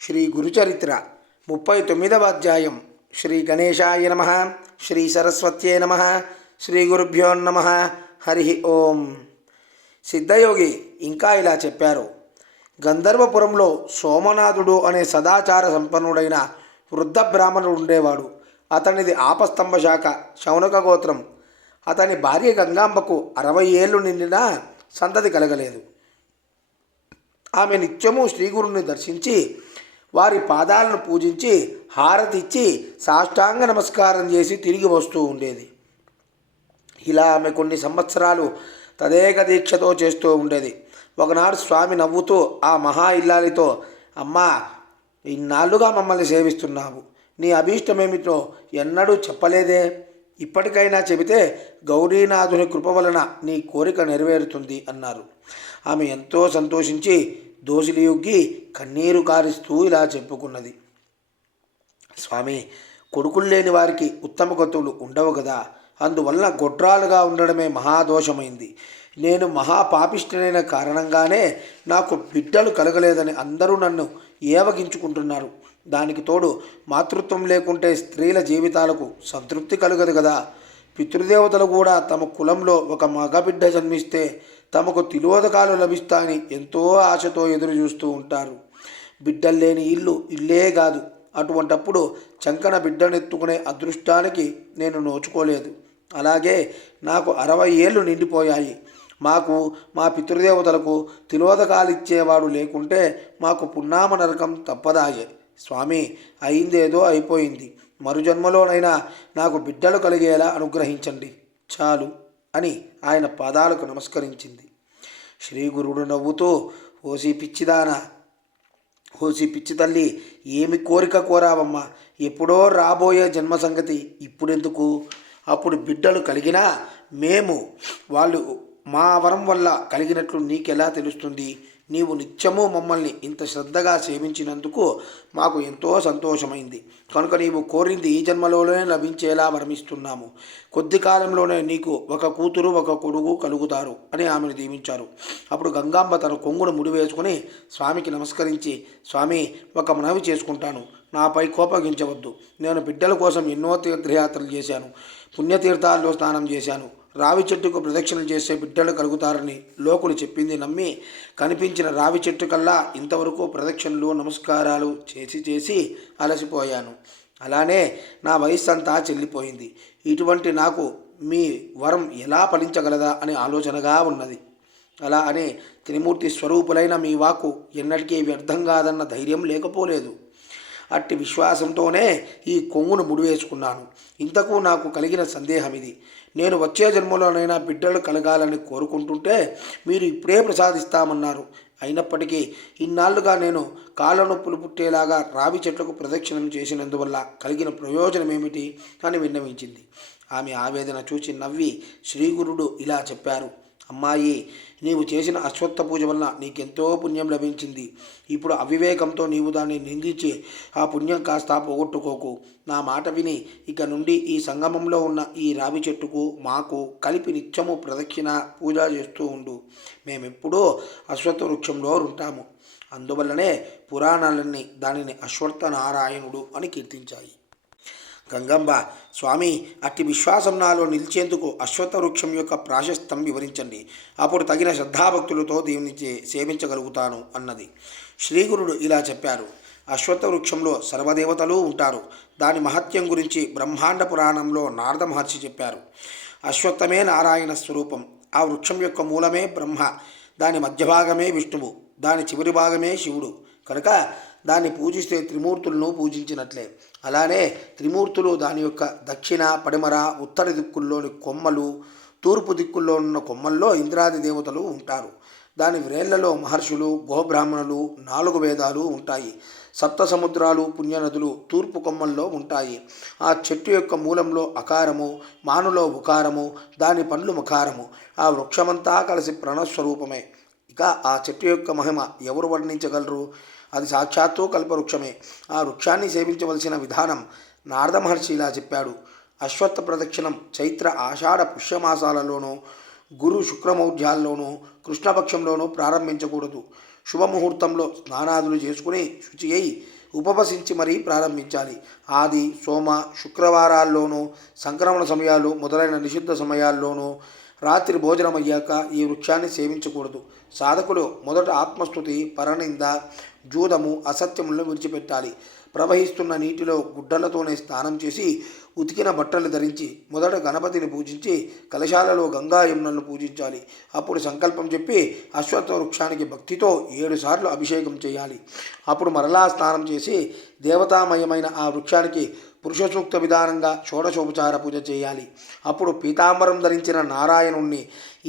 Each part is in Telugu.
శ్రీ గురుచరిత్ర 39వ అధ్యాయం. శ్రీ గణేశాయ నమ. శ్రీ సరస్వత్యే నమ. శ్రీ గురుభ్యో నమ. హరి ఓం. సిద్ధయోగి ఇంకా ఇలా చెప్పారు. గంధర్వపురంలో సోమనాథుడు అనే సదాచార సంపన్నుడైన వృద్ధ బ్రాహ్మణుడు ఉండేవాడు. అతనిది ఆపస్తంభ శాఖ శౌనక గోత్రం. అతని భార్య గంగాంబకు 60 ఏళ్ళు నిండినా సంతతి కలగలేదు. ఆమె నిత్యము శ్రీగురుని దర్శించి వారి పాదాలను పూజించి హారతి ఇచ్చి సాష్టాంగ నమస్కారం చేసి తిరిగి వస్తూ ఉండేది. ఇలా ఆమె కొన్ని సంవత్సరాలు తదేక దీక్షతో చేస్తూ ఉండేది. ఒకనాడు స్వామి నవ్వుతూ ఆ మహా ఇల్లాలితో, అమ్మా, ఇన్నాళ్ళుగా మమ్మల్ని సేవిస్తున్నావు, నీ అభీష్టమేమిటో ఎన్నడూ చెప్పలేదే. ఇప్పటికైనా చెబితే గౌరీనాథుని కృప వలన నీ కోరిక నెరవేరుతుంది అన్నారు. ఆమె ఎంతో సంతోషించి దోసిలియుగ్గి కన్నీరు కారిస్తూ ఇలా చెప్పుకున్నది. స్వామి, కొడుకులు లేని వారికి ఉత్తమ గతులు ఉండవు కదా, అందువల్ల గొడ్రాలుగా ఉండడమే మహాదోషమైంది. నేను మహాపాపిష్ఠనైన కారణంగానే నాకు బిడ్డలు కలగలేదని అందరూ నన్ను ఏవగించుకుంటున్నారు. దానికి తోడు మాతృత్వం లేకుంటే స్త్రీల జీవితాలకు సంతృప్తి కలగదు కదా. పితృదేవతలు కూడా తమ కులంలో ఒక మగబిడ్డ జన్మిస్తే తమకు తిలోదకాలు లభిస్తాయని ఎంతో ఆశతో ఎదురు చూస్తూ ఉంటారు. బిడ్డలు లేని ఇల్లే కాదు. అటువంటప్పుడు చంకన బిడ్డనెత్తుకునే అదృష్టానికి నేను నోచుకోలేదు. అలాగే నాకు 60 ఏళ్ళు నిండిపోయాయి. మాకు మా పితృదేవతలకు తిలోదకాలిచ్చేవాడు లేకుంటే మాకు పున్నామ నరకం తప్పదాయే. స్వామి, అయిందేదో అయిపోయింది. మరుజన్మలోనైనా నాకు బిడ్డలు కలిగేలా అనుగ్రహించండి చాలు అని ఆయన పాదాలకు నమస్కరించింది. శ్రీగురుడు నవ్వుతూ, ఓసి పిచ్చిదానా, ఓసి పిచ్చి తల్లి, ఏమి కోరిక కోరావమ్మా? ఎప్పుడో రాబోయే జన్మ సంగతి ఇప్పుడెందుకు? అప్పుడు బిడ్డలు కలిగినా వాళ్ళు మా వరం వల్ల కలిగినట్లు నీకెలా తెలుస్తుంది? నీవు నిత్యము మమ్మల్ని ఇంత శ్రద్ధగా సేవించినందుకు మాకు ఎంతో సంతోషమైంది. కనుక నీవు కోరింది ఈ జన్మలోనే లభించేలా వరమిస్తున్నాము. కొద్ది కాలంలోనే నీకు ఒక కూతురు ఒక కొడుకు కలుగుతారు అని ఆమెను దీవించారు. అప్పుడు గంగాంబ తన కొంగును ముడివేసుకుని స్వామికి నమస్కరించి, స్వామి, ఒక మనవి చేసుకుంటాను, నాపై కోపగించవద్దు. నేను బిడ్డల కోసం ఎన్నో తీర్థయాత్రలు చేశాను, పుణ్యతీర్థాల్లో స్నానం చేశాను. రావి చెట్టుకు ప్రదక్షిణలు చేసే బిడ్డలు కలుగుతారని లోకులు చెప్పింది నమ్మి కనిపించిన రావి చెట్టు కల్లా ఇంతవరకు ప్రదక్షిణలు నమస్కారాలు చేసి అలసిపోయాను. అలానే నా వయస్సు అంతా చెల్లిపోయింది. ఇటువంటి నాకు మీ వరం ఎలా ఫలించగలదా అని ఆలోచనగా ఉన్నది. అలా అని త్రిమూర్తి స్వరూపులైన మీ వాక్కు ఎన్నటికీ వ్యర్థం కాదన్న ధైర్యం లేకపోలేదు. అట్టి విశ్వాసంతోనే ఈ కొంగును ముడివేసుకున్నాను. ఇంతకు నాకు కలిగిన సందేహం ఇది. నేను వచ్చే జన్మలోనైనా బిడ్డలు కలగాలని కోరుకుంటుంటే మీరు ఇప్పుడే ప్రసాదిస్తామన్నారు. అయినప్పటికీ ఇన్నాళ్ళుగా నేను కాళ్ళ నొప్పులు పుట్టేలాగా రావి చెట్లకు ప్రదక్షిణం చేసినందువల్ల కలిగిన ప్రయోజనం ఏమిటి అని విన్నవించింది. ఆమె ఆవేదన చూచి నవ్వి శ్రీగురుడు ఇలా చెప్పారు. అమ్మాయి, నీవు చేసిన అశ్వత్థ పూజ వలన నీకెంతో పుణ్యం లభించింది. ఇప్పుడు అవివేకంతో నీవు దాన్ని నిందించి ఆ పుణ్యం కాస్త పోగొట్టుకోకు. నా మాట విని ఇక నుండి ఈ సంగమంలో ఉన్న ఈ రావి చెట్టుకు మాకు కలిపి నిత్యము ప్రదక్షిణ పూజ చేస్తూ ఉండు. మేమెప్పుడూ అశ్వత్థ వృక్షంలో ఉంటాము. అందువల్లనే పురాణాలన్నీ దానిని అశ్వత్థ నారాయణుడు అని కీర్తించాయి. గంగంబ, స్వామి, అట్టి విశ్వాసం నాలో నిలిచేందుకు అశ్వత్థ వృక్షం యొక్క ప్రాశస్త్యం వివరించండి. అప్పుడు తగిన శ్రద్ధాభక్తులతో దీన్ని సేవించగలుగుతాను అన్నది. శ్రీగురుడు ఇలా చెప్పారు. అశ్వత్థ వృక్షంలో సర్వదేవతలు ఉంటారు. దాని మహత్యం గురించి బ్రహ్మాండ పురాణంలో నారద మహర్షి చెప్పారు. అశ్వత్థమే నారాయణ స్వరూపం. ఆ వృక్షం యొక్క మూలమే బ్రహ్మ, దాని మధ్యభాగమే విష్ణువు, దాని చివరి భాగమే శివుడు. కనుక దాన్ని పూజిస్తే త్రిమూర్తులను పూజించినట్లే. అలానే త్రిమూర్తులు దాని యొక్క దక్షిణ, పడమర, ఉత్తర దిక్కుల్లోని కొమ్మలు, తూర్పు దిక్కుల్లో ఉన్న కొమ్మల్లో ఇంద్రాది దేవతలు ఉంటారు. దాని వ్రేళ్లలో మహర్షులు, గోబ్రాహ్మణులు, 4 వేదాలు ఉంటాయి. సప్త సముద్రాలు, పుణ్యనదులు తూర్పు కొమ్మల్లో ఉంటాయి. ఆ చెట్టు యొక్క మూలంలో అకారము, మానులో ఉకారము, దాని పండ్లు మకారము. ఆ వృక్షమంతా కలిసి ప్రణస్వరూపమే. ఇక ఆ చెట్టు యొక్క మహిమ ఎవరు వర్ణించగలరు? అది సాక్షాత్తు కల్పవృక్షమే. ఆ వృక్షాన్ని సేవించవలసిన విధానం నారద మహర్షి ఇలా చెప్పాడు. అశ్వత్థ ప్రదక్షిణం చైత్ర ఆషాఢ పుష్యమాసాలలోనూ గురు శుక్రమౌఢ్యాల్లోనూ కృష్ణపక్షంలోనూ ప్రారంభించకూడదు. శుభముహూర్తంలో స్నానాదులు చేసుకుని శుచి అయి ఉపవసించి మరీ ప్రారంభించాలి. ఆది, సోమ, శుక్రవారాల్లోనూ, సంక్రమణ సమయాలు మొదలైన నిషిద్ధ సమయాల్లోనూ రాత్రి భోజనం అయ్యాక ఈ వృక్షాన్ని సేవించకూడదు. సాధకులు మొదట ఆత్మస్తుతి, పరనింద, జూదము, అసత్యములను విడిచిపెట్టాలి. ప్రవహిస్తున్న నీటిలో గుడ్డలతోనే స్నానం చేసి ఉతికిన బట్టలు ధరించి మొదట గణపతిని పూజించి కలశాలలో గంగా యమునలను పూజించాలి. అప్పుడు సంకల్పం చెప్పి అశ్వత్థ వృక్షానికి భక్తితో 7 సార్లు అభిషేకం చేయాలి. అప్పుడు మరలా స్నానం చేసి దేవతామయమైన ఆ వృక్షానికి పురుష సూక్త విధానంగా షోడశోపచార పూజ చేయాలి. అప్పుడు పీతాంబరం ధరించిన నారాయణుణ్ణి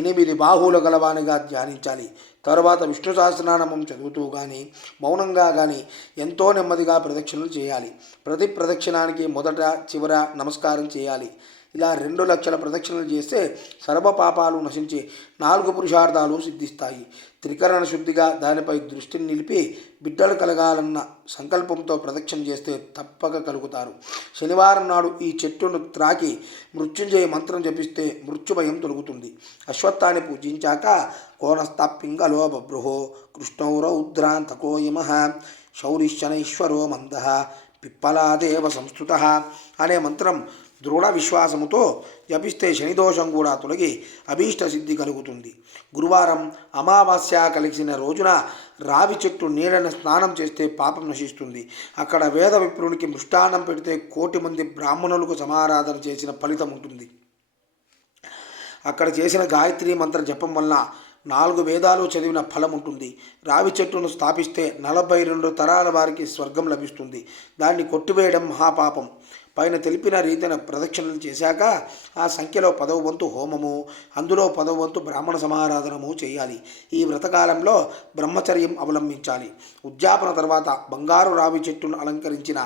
8 బాహువుల గలవానిగా ధ్యానించాలి. తరువాత విష్ణు సహస్రనామం చదువుతూ కానీ మౌనంగా కానీ ఎంతో నెమ్మదిగా ప్రదక్షిణలు చేయాలి. ప్రతి ప్రదక్షిణానికి మొదట చివర నమస్కారం చేయాలి. ఇలా 2 లక్షల ప్రదక్షిణలు చేస్తే సర్వ పాపాలు నశించి 4 పురుషార్థాలు సిద్ధిస్తాయి. త్రికరణ శుద్ధిగా దానిపై దృష్టిని నిలిపి బిడ్డలు కలగాలన్న సంకల్పంతో ప్రదక్షిణ చేస్తే తప్పక కలుగుతారు. శనివారం నాడు ఈ చెట్టును త్రాకి మృత్యుంజయ మంత్రం జపిస్తే మృత్యుభయం తొలుగుతుంది. అశ్వత్థాన్ని పూజించాక కోనస్థాపింగలో బభ్రుహో కృష్ణౌ రౌద్రాంతకో యమః శౌరిశ్చనైశ్వరో మందః పిప్పలాదేవ సంస్థుత అనే మంత్రం దృఢ విశ్వాసముతో జపిస్తే శనిదోషం కూడా తొలగి అభీష్ట సిద్ధి కలుగుతుంది. గురువారం అమావాస్య కలిసిన రోజున రావి చెట్టు నీడన స్నానం చేస్తే పాపం నశిస్తుంది. అక్కడ వేద విప్రునికి మృష్టాన్నం పెడితే 1,000,000 మంది బ్రాహ్మణులకు సమారాధన చేసిన ఫలితం ఉంటుంది. అక్కడ చేసిన గాయత్రి మంత్ర జపం వల్ల 4 వేదాలు చదివిన ఫలం ఉంటుంది. రావి చెట్టును స్థాపిస్తే 42 తరాల వారికి స్వర్గం లభిస్తుంది. దాన్ని కొట్టివేయడం మహాపాపం. పైన తెలిపిన రీతిన ప్రదక్షిణలు చేశాక ఆ సంఖ్యలో 10వ వంతు హోమము, అందులో 10వ వంతు బ్రాహ్మణ సమారాధనము చేయాలి. ఈ వ్రతకాలంలో బ్రహ్మచర్యం అవలంబించాలి. ఉద్యాపన తర్వాత బంగారు రావి చెట్టును అలంకరించిన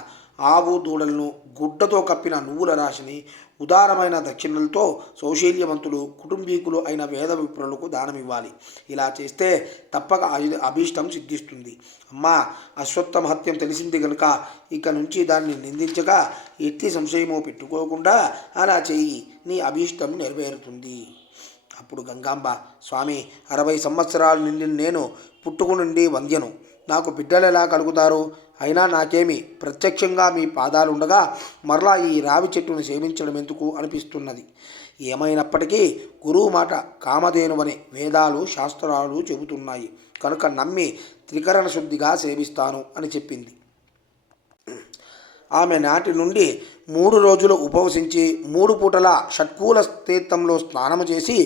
ఆవు దూడలను, గుడ్డతో కప్పిన నువ్వుల రాశిని ఉదారమైన దక్షిణలతో సౌశీల్యవంతులు కుటుంబీకులు అయిన వేద విప్రులకు దానమివ్వాలి. ఇలా చేస్తే తప్పక అభీష్టం సిద్ధిస్తుంది. అమ్మా, అశ్వత్థ మహత్యం తెలిసింది కనుక ఇక నుంచి దాన్ని నిందించగా ఎట్టి సంశయమో పెట్టుకోకుండా అలా చేయి, నీ అభీష్టం నెరవేరుతుంది. అప్పుడు గంగాంబ, స్వామి, 60 సంవత్సరాలు నిండిన నేను పుట్టుకు నుండి వంద్యను. నాకు బిడ్డలు ఎలా కలుగుతారు? అయినా నాకేమి, ప్రత్యక్షంగా మీ పాదాలుండగా మరలా ఈ రావి చెట్టును సేవించడం ఎందుకు అనిపిస్తున్నది. ఏమైనప్పటికీ గురువు మాట కామధేనువనే వేదాలు శాస్త్రాలు చెబుతున్నాయి కనుక నమ్మి త్రికరణ శుద్ధిగా సేవిస్తాను అని చెప్పింది. ఆమె నాటి నుండి 3 రోజులు ఉపవసించి 3 పూటల షట్కూల తీర్థంలో స్నానము చేసి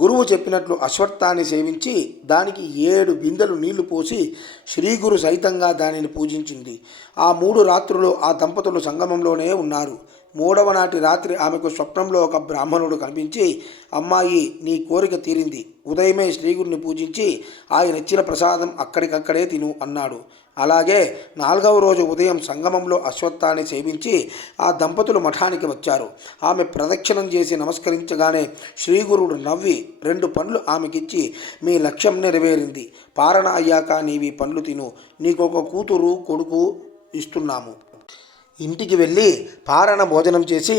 గురువు చెప్పినట్లు అశ్వత్థాన్ని సేవించి దానికి 7 బిందెలు నీళ్లు పోసి శ్రీగురు సహితంగా దానిని పూజించింది. ఆ 3 రాత్రులు ఆ దంపతులు సంగమంలోనే ఉన్నారు. 3వ నాటి రాత్రి ఆమెకు స్వప్నంలో ఒక బ్రాహ్మణుడు కనిపించి, అమ్మాయి, నీ కోరిక తీరింది. ఉదయమే శ్రీగురిని పూజించి ఆయన ఇచ్చిన ప్రసాదం అక్కడికక్కడే తిను అన్నాడు. అలాగే 4వ రోజు ఉదయం సంగమంలో అశ్వత్థాన్ని సేవించి ఆ దంపతులు మఠానికి వచ్చారు. ఆమె ప్రదక్షిణం చేసి నమస్కరించగానే శ్రీగురుడు నవ్వి 2 పండ్లు ఆమెకిచ్చి, మీ లక్ష్యం నెరవేరింది. పారణ అయ్యాక నీవి పండ్లు తిను. నీకొక కూతురు కొడుకు ఇస్తున్నాము. ఇంటికి వెళ్ళి పారణ భోజనం చేసి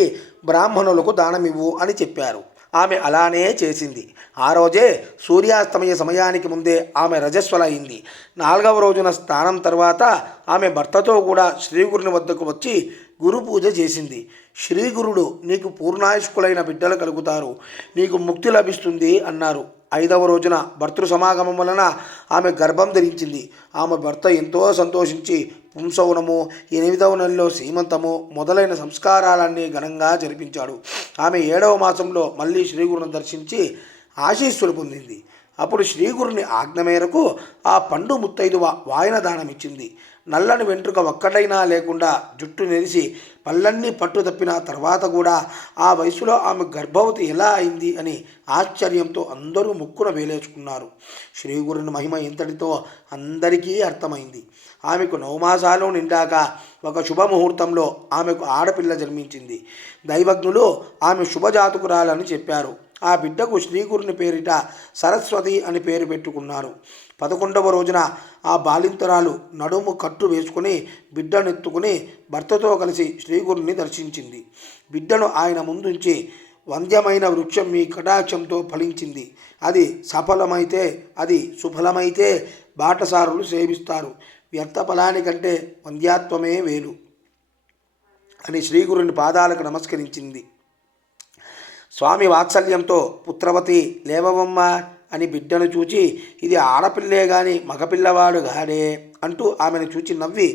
బ్రాహ్మణులకు దానమివ్వు అని చెప్పారు. ఆమె అలానే చేసింది. ఆ రోజే సూర్యాస్తమయ సమయానికి ముందే ఆమె రజస్వలైంది. 4వ రోజున స్నానం తర్వాత ఆమె భర్తతో కూడా శ్రీగురుని వద్దకు వచ్చి గురు పూజ చేసింది. శ్రీగురుడు, నీకు పూర్ణాయుష్కులైన బిడ్డలు కలుగుతారు, నీకు ముక్తి లభిస్తుంది అన్నారు. 5వ రోజున భర్తృ సమాగమం వలన ఆమె గర్భం ధరించింది. ఆమె భర్త ఎంతో సంతోషించి పుంసవనము, 8వ నెలలో సీమంతము మొదలైన సంస్కారాలన్నీ ఘనంగా జరిపించాడు. ఆమె 7వ మాసంలో మళ్ళీ శ్రీగురుని దర్శించి ఆశీస్సులు పొందింది. అప్పుడు శ్రీగురుని ఆజ్ఞ మేరకు ఆ పండు ముత్తైదువ వాయన దానమిచ్చింది. నల్లని వెంట్రుక ఒక్కటైనా లేకుండా జుట్టు నెరిసి పళ్ళన్నీ పట్టు తప్పిన తర్వాత కూడా ఆ వయసులో ఆమె గర్భవతి ఎలా అయింది అని ఆశ్చర్యంతో అందరూ ముక్కున వేలేసుకున్నారు. శ్రీగురుని మహిమ ఎంతటితో అందరికీ అర్థమైంది. ఆమెకు 9 మాసాలు నిండాక ఒక శుభముహూర్తంలో ఆమెకు ఆడపిల్ల జన్మించింది. దైవజ్ఞులు ఆమె శుభజాతకురాలని చెప్పారు. ఆ బిడ్డకు శ్రీగురుని పేరిట సరస్వతి అని పేరు పెట్టుకున్నారు. 11వ రోజున ఆ బాలింతరాలు నడుము కట్టు వేసుకుని బిడ్డనెత్తుకుని భర్తతో కలిసి శ్రీగురుని దర్శించింది. బిడ్డను ఆయన ముందుంచి, వంద్యమైన వృక్షం మీ కటాక్షంతో ఫలించింది. అది సఫలమైతే, అది సుఫలమైతే బాటసారులు సేవిస్తారు. వ్యర్థ ఫలానికంటే వంద్యాత్వమే వేలు అని శ్రీగురుని పాదాలకు నమస్కరించింది. స్వామి వాత్సల్యంతో పుత్రవతి లేవవమ్మ అని బిడ్డను చూచి, ఇది ఆడపిల్లే గాని మగపిల్లవాడు గాడే అంటూ ఆమెను చూచి నవ్వి,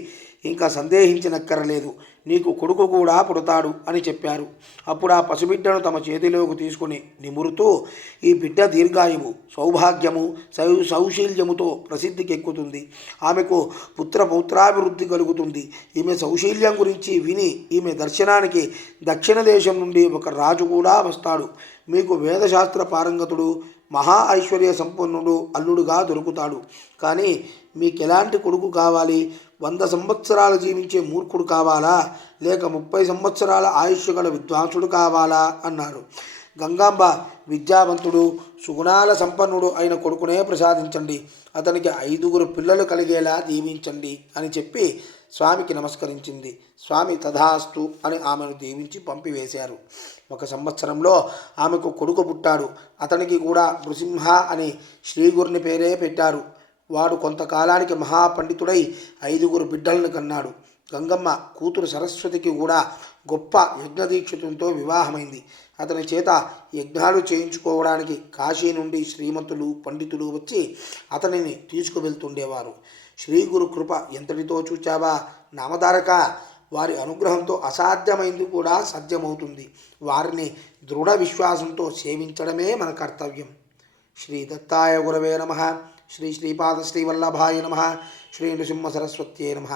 ఇంకా సందేహించనక్కరలేదు, నీకు కొడుకు కూడా పుడతాడు అని చెప్పారు. అప్పుడు ఆ పసిబిడ్డను తమ చేతిలోకి తీసుకుని నిమురుతూ, ఈ బిడ్డ దీర్ఘాయువు, సౌభాగ్యము, సౌశీల్యముతో ప్రసిద్ధికెక్కుతుంది. ఆమెకు పుత్రపౌత్రాభివృద్ధి కలుగుతుంది. ఈమె సౌశీల్యం గురించి విని ఈమె దర్శనానికి దక్షిణ దేశం నుండి ఒక రాజు కూడా వస్తాడు. మీకు వేదశాస్త్ర పారంగతుడు, మహా ఐశ్వర్య సంపన్నుడు అల్లుడుగా దొరుకుతాడు. కానీ మీకెలాంటి కొడుకు కావాలి? 100 సంవత్సరాలు జీవించే మూర్ఖుడు కావాలా, లేక 30 సంవత్సరాల ఆయుష్ గల విద్వాంసుడు కావాలా అన్నాడు. గంగాంబ, విద్యావంతుడు, సుగుణాల సంపన్నుడు అయిన కొడుకునే ప్రసాదించండి, అతనికి 5 పిల్లలు కలిగేలా దీవించండి అని చెప్పి స్వామికి నమస్కరించింది. స్వామి తథాస్తు అని ఆమెను దీవించి పంపివేశారు. 1 సంవత్సరంలో ఆమెకు కొడుకు పుట్టాడు. అతనికి కూడా నృసింహ అని శ్రీగురుని పేరే పెట్టారు. వాడు కొంతకాలానికి మహాపండితుడై 5 బిడ్డలను కన్నాడు. గంగమ్మ కూతురు సరస్వతికి కూడా గొప్ప యజ్ఞదీక్షితులతో వివాహమైంది. అతని చేత యజ్ఞాలు చేయించుకోవడానికి కాశీ నుండి శ్రీమంతులు, పండితులు వచ్చి అతనిని తీసుకువెళ్తుండేవారు. శ్రీగురు కృప ఎంతటితో చూచావా నామధారక, వారి అనుగ్రహంతో అసాధ్యమైంది కూడా సాధ్యమవుతుంది. వారిని దృఢ విశ్వాసంతో సేవించడమే మన కర్తవ్యం. శ్రీ దత్తాయ గురవే నమః. శ్రీ శ్రీపాద శ్రీవల్లభాయ నమః. శ్రీ నృసింహ సరస్వత్యై నమః.